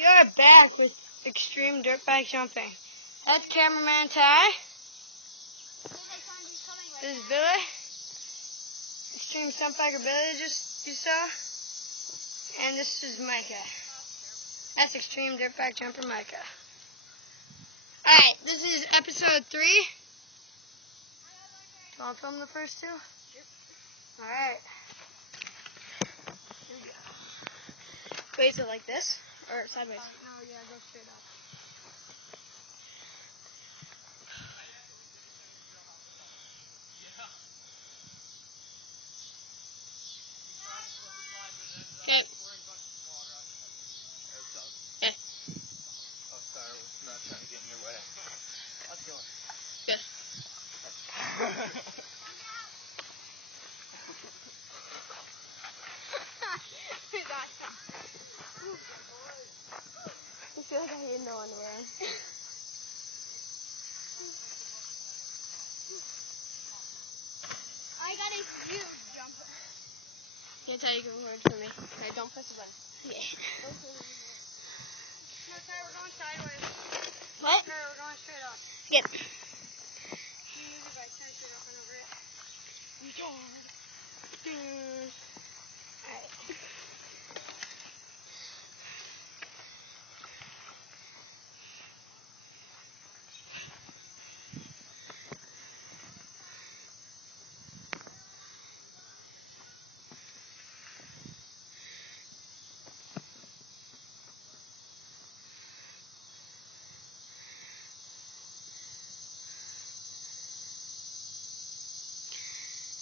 We are back with Extreme Dirt Bike Jumping. That's cameraman Ty. This is Billy. Extreme Stunt Biker Billy, just you saw. And this is Micah. That's Extreme Dirt Bike Jumper Micah. Alright, this is episode 3. Do you want to film the first two? Yep. Alright. Here we go. Wait, is it like this? Or sideways? No, yeah, go straight up. Okay. Yeah. Oh, sorry, I'm not trying to get in your way. How's it going? Good. I feel like I need no underwear. I got a huge jumper. Can't tell you can hold for me. Okay, don't press the button. Yeah. No, Ty, we're going sideways. What? No, we're going straight up. Yep. You move the bike, turn straight up and over it. Alright.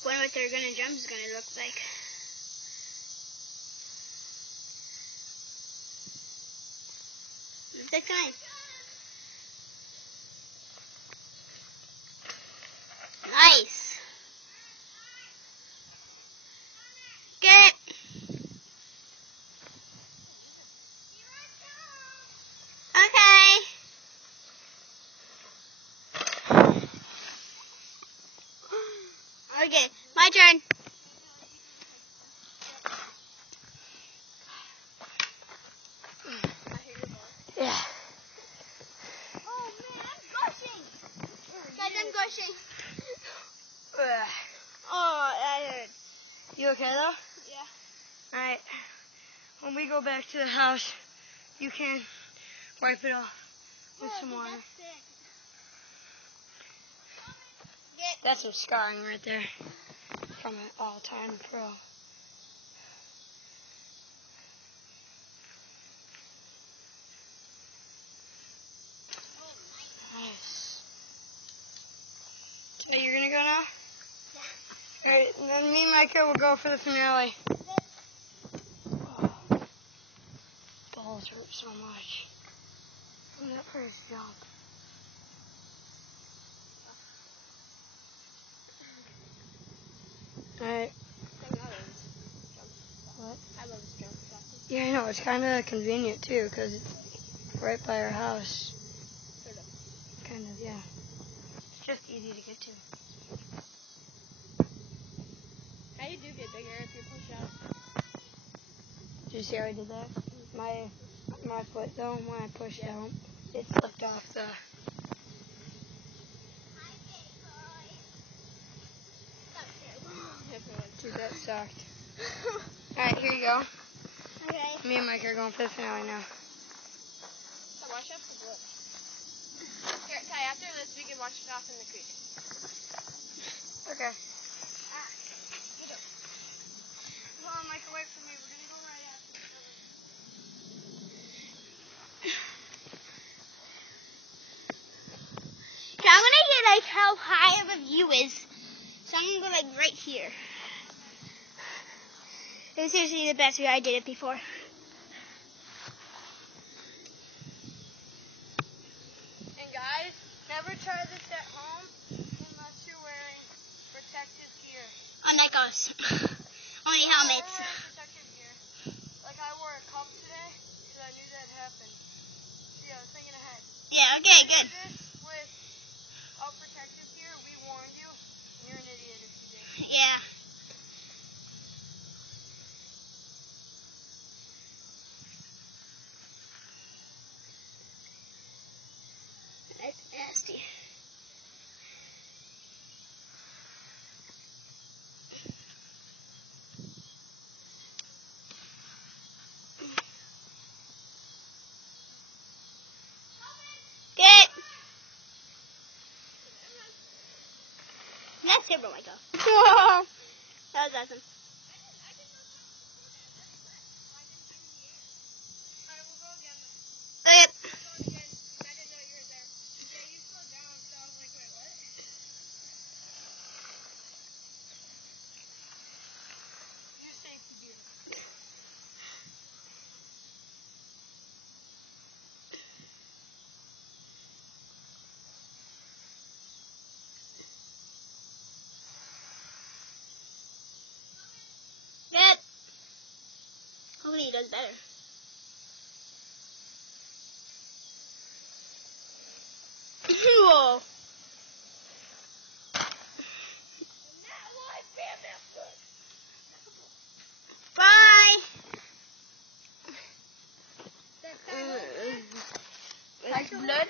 Wonder what they're gonna jump is gonna look like. They're kind. Nice. Get it. Okay. Okay, my turn. Yeah. Oh man, I'm gushing! Guys, I'm gushing. Oh, that hurt. You okay though? Yeah. Alright. When we go back to the house, you can wipe it off with some water. That's sick. That's some scarring right there from an all-time pro. Nice. So you're gonna go now? Yeah. Alright, and then me and Micah will go for the finale. Oh, balls hurt so much from that first jump. Alright. What? I love this jump. Yeah, I know. It's kind of convenient, too, because it's right by our house. Sort of. Kind of, yeah. It's just easy to get to. How you do get bigger if you push out? Did you see how I did that? My foot, though, when I pushed out, it slipped off the... Dude, that sucked. Alright, here you go. Okay. Me and Mike are going for the finale now. So wash up the blood. Here, Ty, after this, we can wash it off in the creek. Okay. Get up. Hold on, Mike, wait for me. We're going to go right after each other. So I'm going to get, like, how high of a view is. So I'm going to go, like, right here. It's seriously the best view. I did it before. And guys, never try this at home unless you're wearing protective gear. Unlike us. Only helmets. I wore protective gear. Like, I wore a cup today because I knew that'd happen. See, I was thinking ahead. Yeah, okay, If good. you did this without protective gear, we warned you. You're an idiot if you did. Yeah. see. Good. That's super, Michael. That was awesome. Good. Hopefully he does better. Whoa. Bye. Like blood?